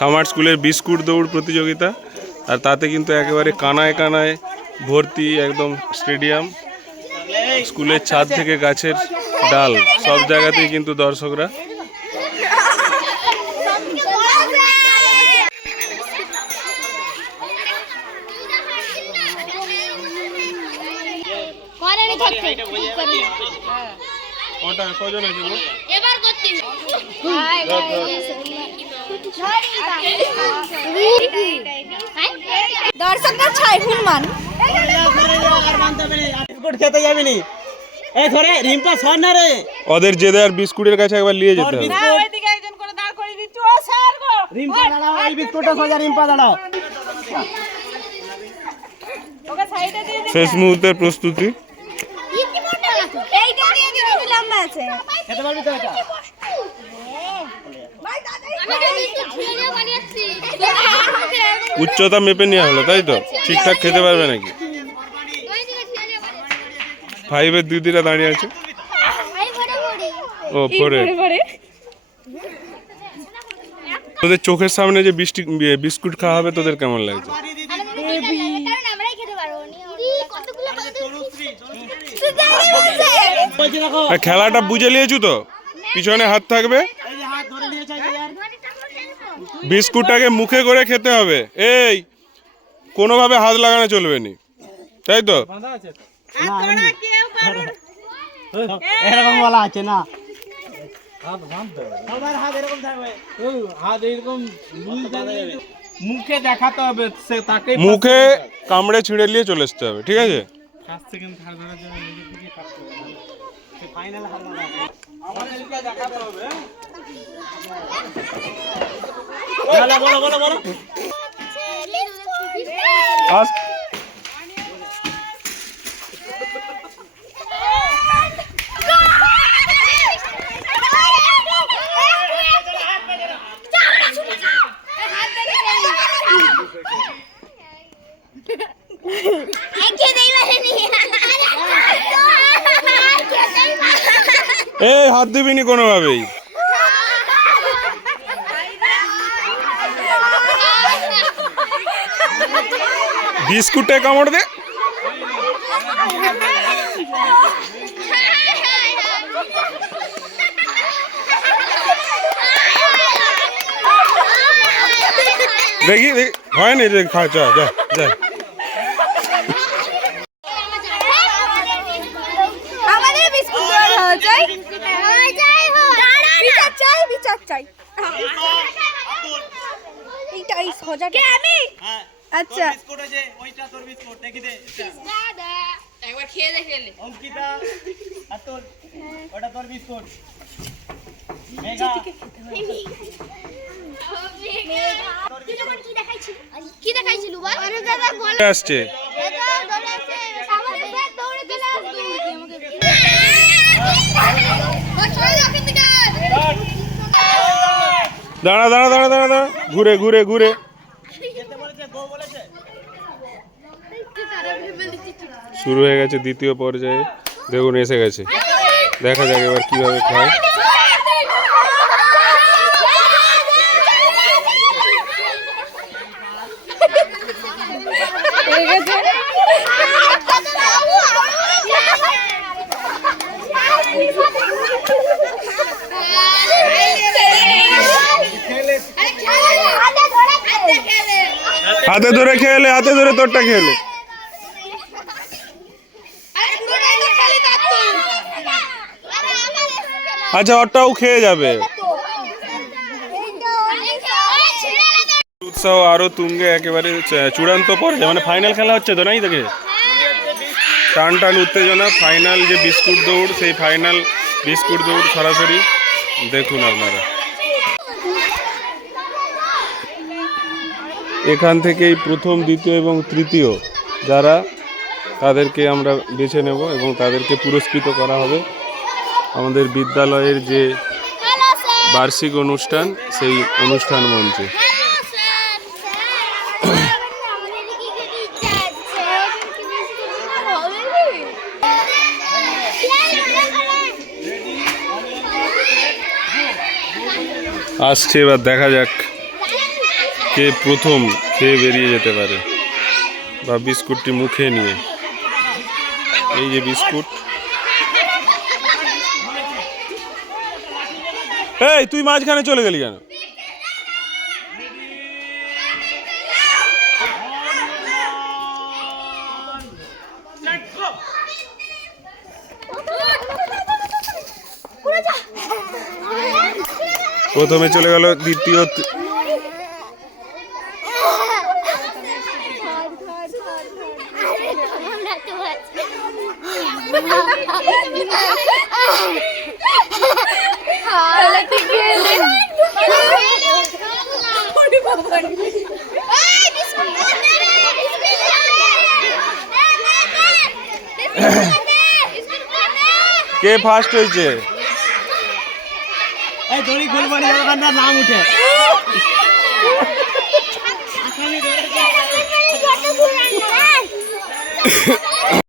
Summer স্কুলের biscuit দৌড় প্রতিযোগিতা, আর তাতে কিন্তু একেবারে কানায় কানায় ভর্তি একদম স্টেডিয়াম। স্কুলের ছাদ থেকে গাছের ডাল সব জায়গাতেই কিন্তু দর্শকরা। ওটা কজন আছে গো? এবার করতে দর্শকরা ছয় হুনমান বিস্কুট খেতে যাবি নি? এই ধরে রিম্পা সর না রে, ওদের জেদে আর বিস্কুটের কাছে একবার নিয়ে যেতে হবে। না ওইদিকে একজন করে দাঁড় করিয়ে দিচ্ছি। ও স্যার গো, রিম্পা দাঁড়াও, এই বিস্কুটটা সোজা রিম্পা দাঁড়াও। ওকে সাইডে দিয়ে দিন। শেষ মুহূর্তের প্রস্তুতি। এইটা দিয়ে দিন, কি লম্বা আছে। খেতে পারবি তো এটা? উচ্চতা মেপে নেওয়া হলো তাই তো? ঠিকঠাক খেতে পারবে নাকি? 5-এর দিদিরা দাঁড়িয়ে আছে। ও পরে তোদের চোখের সামনে যে বিস্কুট খাওয়া হবে, তোদের কেমন লাগছে? খেলাটা বুঝে নিয়েছু তো? পিছনে হাত থাকবে, বিস্কুটটাকে মুখে করে খেতে হবে। এই কোনোভাবে হাত লাগানো চলবে না, তাই তো? এরকম বলা আছে না, সবার হাত এরকম থাকবে, হাত এরকম মুখে দেখাতে হবে, সে তাকে মুখে কামড়ে ছিঁড়ে নিয়ে চলে আসতে হবে, ঠিক আছে? ফার্স্ট সেকেন্ড থার্ড ধরার জন্য নিজে থেকে কাটতে হবে, সে ফাইনাল হার না আমাদেরকে দেখাতে হবে। বলো বলো বলো বলো। এই হাত দিবিনি কোনোভাবেই। বিস্কুটে কামড় দে। দেখি দেখি হয়নি, খা যা যা যা। আমাদের বিস্কুট দেওয়া চাই, বিচার চাই, বিচার চাই। এইটাই সোজা কে আমি? আচ্ছা বিস্কুট আছে, ওইটা তোর বিস্কুট দেখি দে। দাদা একবার খেয়ে দেখলে। অঙ্কিতা আর তোর ওটা তোর বিস্কুট। মেঘা কি দেখাইছিল বল? আরে দাদা বল আসছে। আমাদের ব্যাগ দৌড়ে চলে আসবে। দাঁড়া দাঁড়া দাঁড়া দাঁড়া দাঁড়া, ঘুরে ঘুরে ঘুরে। শুরু হয়ে গেছে দ্বিতীয় পর্যায়ে, দেখুন এসে গেছে। দেখা যাক এবার কিভাবে খায়। হাতে ধরে খেলে, হাতে ধরে তোরটা খেলে। আচ্ছা ওরটাও খেয়ে যাবে। উৎসাহ আরো তুঙ্গে, একেবারে চূড়ান্ত পর্যায়ে, মানে ফাইনাল খেলা হচ্ছে তো, নাই দেখে টান টান উত্তেজনা। ফাইনাল যে বিস্কুট দৌড়, সেই ফাইনাল বিস্কুট দৌড় সরাসরি দেখুন আপনারা। এখান থেকেই প্রথম, দ্বিতীয় এবং তৃতীয় যারা, তাদেরকে আমরা বেছে নেব এবং তাদেরকে পুরস্কৃত করা হবে আমাদের বিদ্যালয়ের যে বার্ষিক অনুষ্ঠান, সেই অনুষ্ঠান মঞ্চে। আসছে, এবার দেখা যাক কে প্রথম খেয়ে বেরিয়ে যেতে পারে, বা বিস্কুটটি মুখে নিয়ে। এই যে বিস্কুট। এই তুই মাঝখানে চলে গেলি কেন? প্রথমে চলে গেল, দ্বিতীয় কে ফার্স্ট হয়েছে? এই দড়ি গোলবাড়ি দোকানদার নাম উঠে